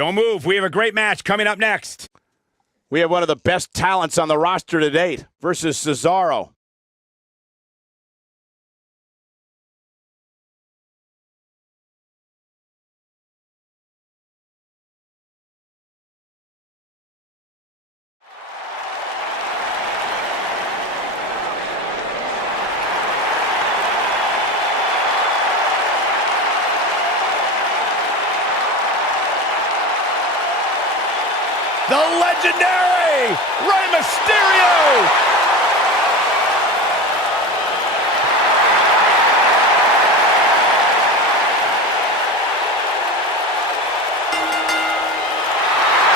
Don't move. We have a great match coming up next. We have one of the best talents on the roster to date versus Cesaro. The legendary Rey Mysterio!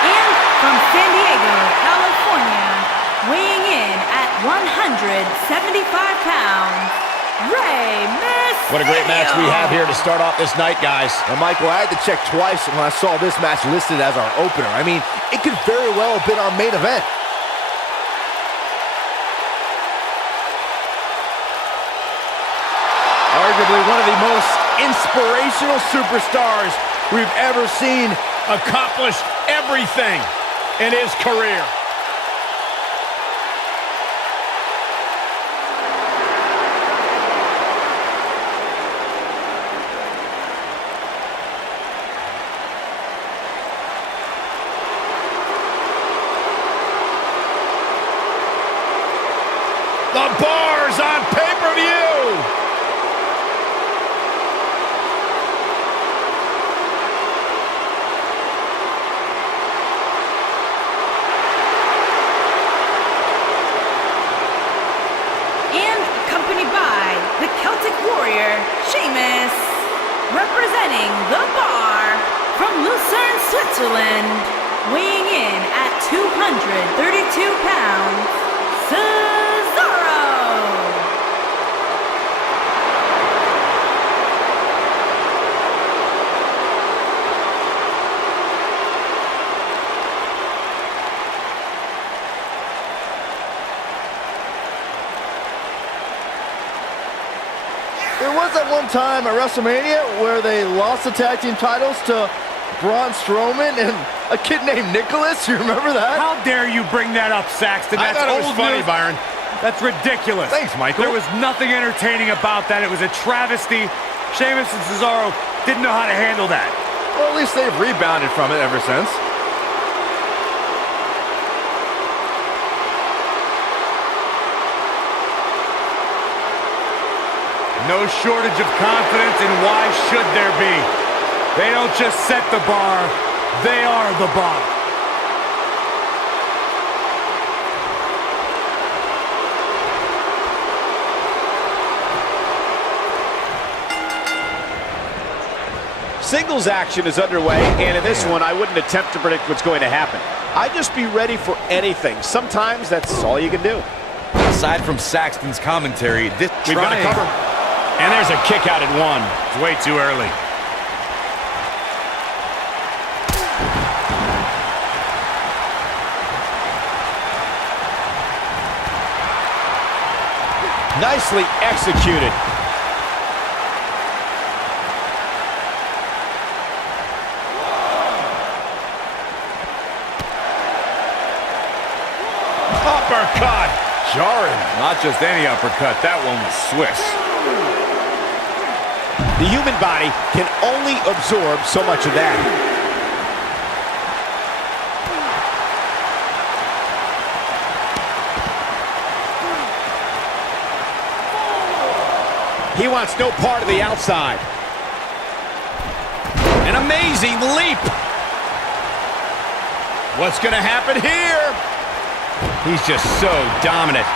And from San Diego, California, weighing in at 175 pounds, Rey Mysterio! What a great match we have here to start off this night, guys. Well, Michael, I had to check twice when I saw this match listed as our opener. I mean, it could very well have been our main event. Arguably one of the most inspirational superstars we've ever seen. Accomplished everything in his career. The bar's on pay-per-view! And accompanied by the Celtic Warrior, Sheamus, representing the Bar from Lucerne, Switzerland, weighing in at 232 pounds, Cesaro! There was that one time at WrestleMania where they lost the tag team titles to Braun Strowman and a kid named Nicholas. You remember that? How dare you bring that up, Saxton? I That's thought it was old funny, news. Byron. That's ridiculous. Thanks, Michael. There was nothing entertaining about that. It was a travesty. Sheamus and Cesaro didn't know how to handle that. Well, at least they've rebounded from it ever since. No shortage of confidence, and why should there be? They don't just set the bar, they are the bar. Singles action is underway, and in this one, I wouldn't attempt to predict what's going to happen. I'd just be ready for anything. Sometimes that's all you can do. Aside from Saxton's commentary, this We've got a cover. And there's a kick out at one. It's way too early. Nicely executed. Uppercut. jarring. Not just any uppercut, that one was Swiss. The human body can only absorb so much of that. He wants no part of the outside. An amazing leap. What's going to happen here? He's just so dominant.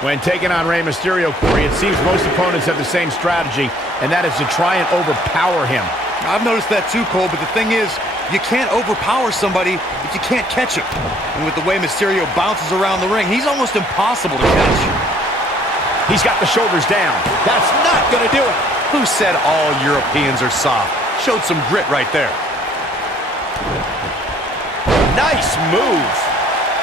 When taking on Rey Mysterio, Corey, it seems most opponents have the same strategy, and that is to try and overpower him. I've noticed that too, Cole, but the thing is, you can't overpower somebody if you can't catch him. And with the way Mysterio bounces around the ring, he's almost impossible to catch. He's got the shoulders down. That's not going to do it. Who said all Europeans are soft? Showed some grit right there. Nice move.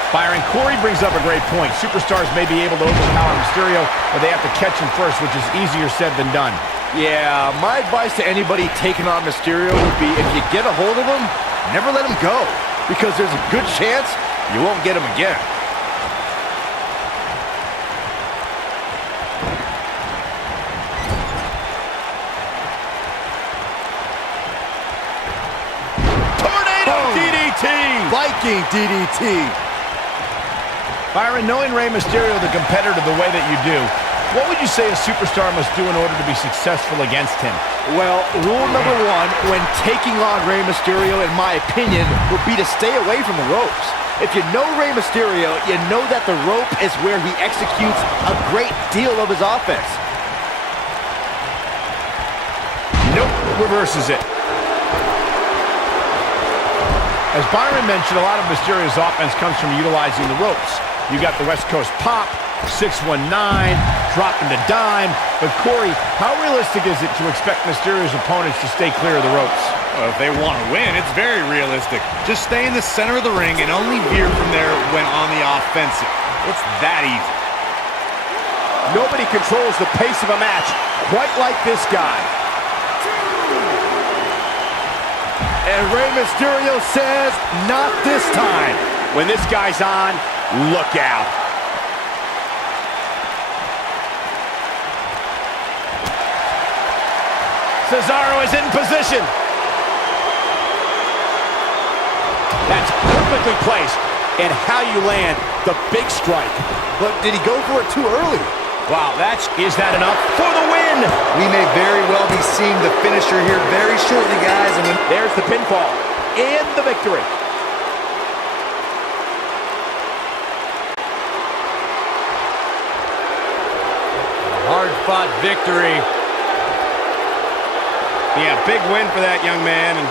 Byron, Corey brings up a great point. Superstars may be able to overpower Mysterio, but they have to catch him first, which is easier said than done. Yeah, my advice to anybody taking on Mysterio would be if you get a hold of him, never let him go, because there's a good chance you won't get him again. Tornado DDT! Viking DDT. Byron, knowing Rey Mysterio, the competitor, the way that you do, what would you say a superstar must do in order to be successful against him? Well, rule number one when taking on Rey Mysterio, in my opinion, would be to stay away from the ropes. If you know Rey Mysterio, you know that the rope is where he executes a great deal of his offense. Nope, reverses it. As Byron mentioned, a lot of Mysterio's offense comes from utilizing the ropes. You got the West Coast pop, 619, dropping the dime. But Corey, how realistic is it to expect Mysterio's opponents to stay clear of the ropes? Well, if they want to win, it's very realistic. Just stay in the center of the ring and only veer from there when on the offensive. It's that easy. Nobody controls the pace of a match quite like this guy. And Rey Mysterio says, not this time. When this guy's on, look out. Cesaro is in position. That's perfectly placed. And how you land the big strike. But did he go for it too early? Wow, is that enough for the win? We may very well be seeing the finisher here very shortly, guys. And there's the pinfall and the victory. Hard-fought victory. Yeah, big win for that young man. And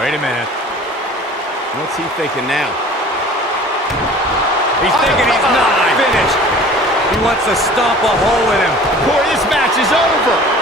Wait a minute. what's he thinking now? He's thinking he's not finished. He wants to stomp a hole in him. Corey, this match is over.